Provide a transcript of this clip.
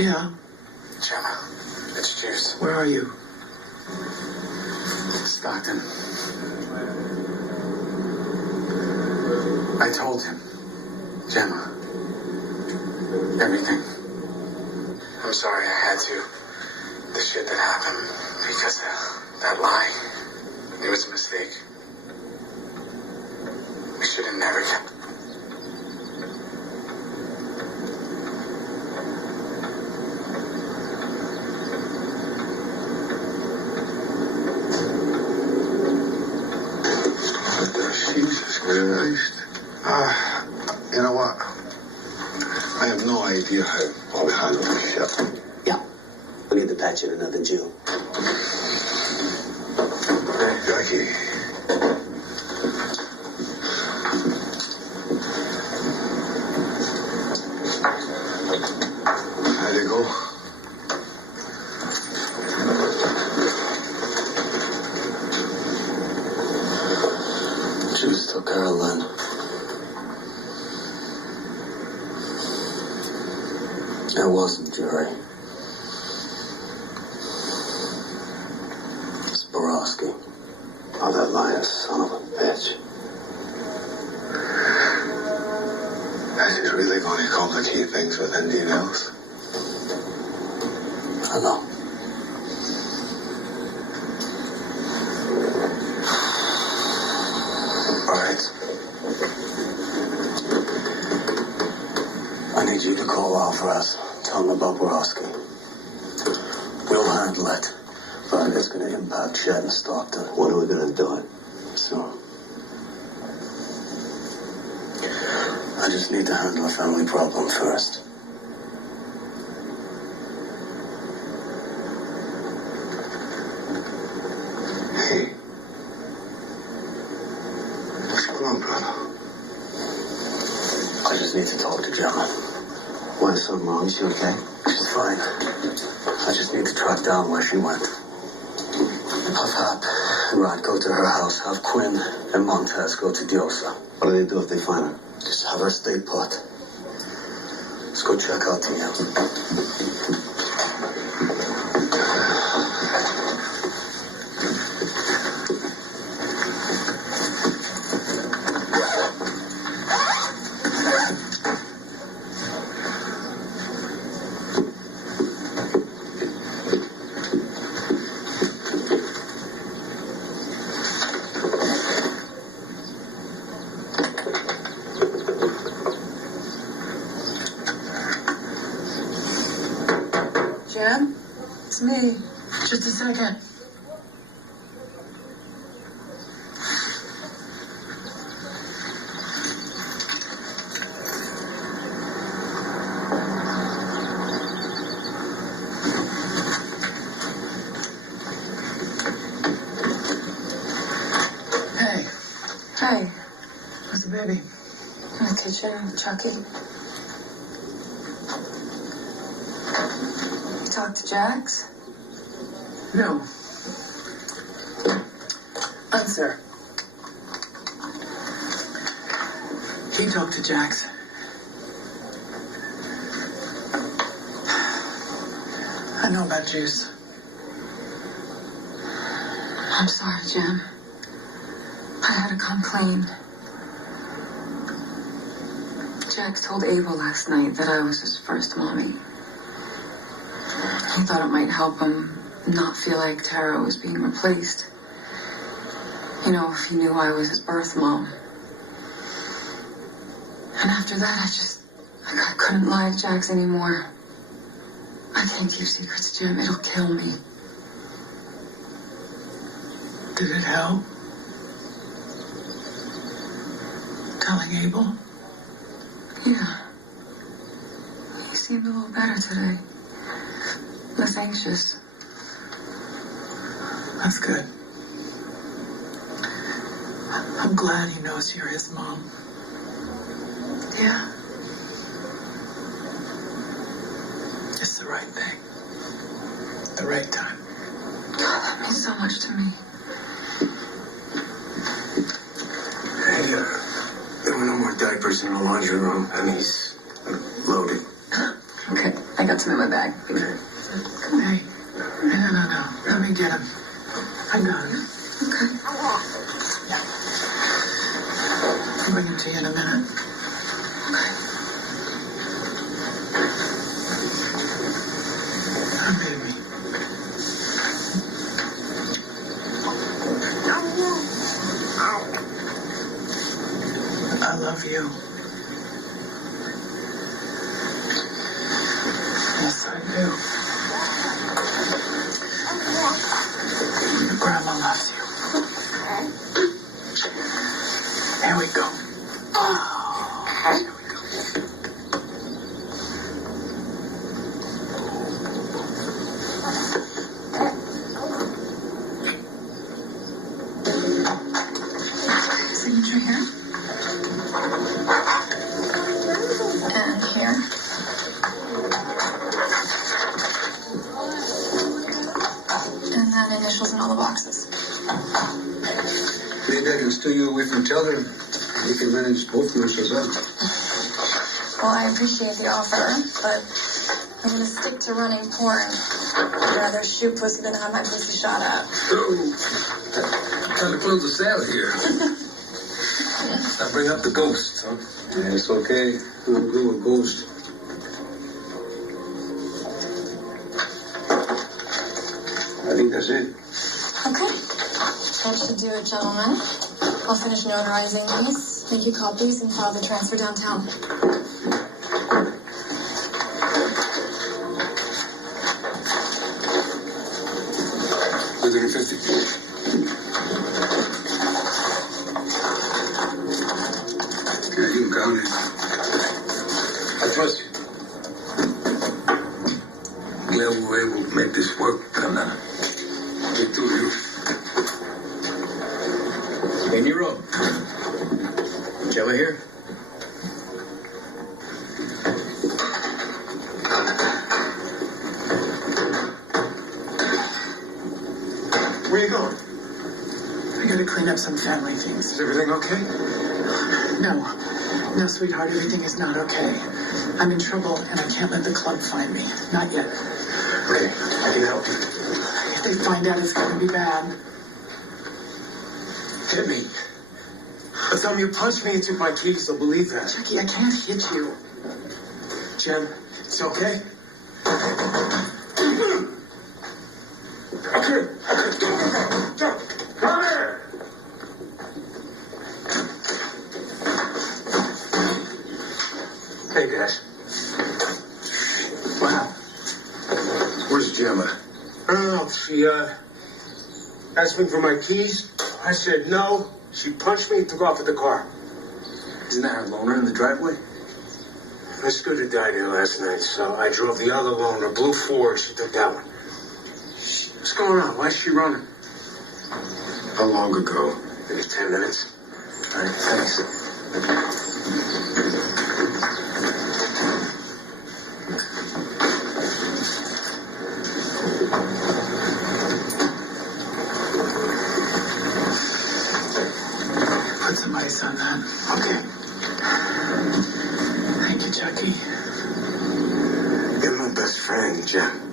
Yeah? Gemma, it's Juice. Where are you? Stockton. I told him. Gemma. Everything. I'm sorry I had to. The shit that happened because of that lie. It was a mistake. We should have never kept... Jesus Christ. You know what? I have no idea how I'll handle this shit. Yeah. We need to patch in another Jew. Hey, Jackie. How'd it go? Juice took care of Lynn. It wasn't Jerry. It's Borowski. Oh, that lying son of a bitch. This is really going to complicate things with Indian else. I know. All right. I need you to call out for us. Tell them about Borowski. We'll handle it, but it's going to impact Chet and Stockton. When are we going to do it? Soon. I just need to handle a family problem first. Hey. What's going on, brother? I just need to talk to Gemma. Why is something wrong? Is she okay? She's fine. I just need to track down where she went. Have Hap and Rod go to her house. Have Quinn and Montez go to Diosa. What do they do if they find her? Just have her stay put. Let's go check out Tina. Jen? It's me. Just a second. Hey. Hi. Where's the baby? In the kitchen with Chucky. You talked to Jax? No. Answer. He talked to Jax. I know about Juice. I'm sorry, Jen. I had to complain. Jax told Abel last night that I was his first mommy. He thought it might help him not feel like Tara was being replaced. You know, if he knew I was his birth mom. And after that, I couldn't lie to Jax anymore. I can't keep secrets, Jim. It'll kill me. Did it help? Telling Abel? Yeah. He seemed a little better today. Less anxious. That's good. I'm glad he knows you're his mom. Yeah. It's the right thing. The right time. God, that means so much to me. Hey, there were no more diapers in the laundry room, and he's loaded. Okay, I got That's not my bag. Hey, no. Let me get him. I got him. Okay. I'll bring him to you in a minute. Come, baby. I love you. Yes, I do. Your grandma loves you. There we go. There we go. Signature here. And here. And then initials in all the boxes. Maybe I can steal you away from Teller. We can manage both initials up. Well, I appreciate the offer, but I'm going to stick to running porn. I'd rather shoot pussy than have my pussy shot at. Time to close the sale here. Now bring up the ghost, huh? Yeah, it's okay. I'm good with ghost. I think that's it. Okay. That should do it, gentlemen. I'll finish notarizing these, make you copies, and file the transfer downtown. Yeah, you can count it. I trust you. Glad we were able to make this work, Carla. Me too, you. In your room. Jelly here? Where you going? I gotta clean up some family things. Is everything okay? No, sweetheart, everything is not okay. I'm in trouble, and I can't let the club find me. Not yet. Okay, I can help you. If they find out, it's gonna be bad. Hit me. But tell me you punched me and took my keys, I'll believe that. Jackie, I can't hit you. Jen, it's okay? Okay. Come here! Hey, guys. Wow. Where's Gemma? I don't know. She, asked me for my keys. I said no. She punched me and took off with the car. Isn't that her loner in the driveway? My scooter died here last night, so I drove the other loaner, blue Ford. She took that one. What's going on? Why is she running? How long ago? Maybe 10 minutes. All right, thanks. Put some ice on that. Okay. Thank you, Jackie. You're my best friend, Jen.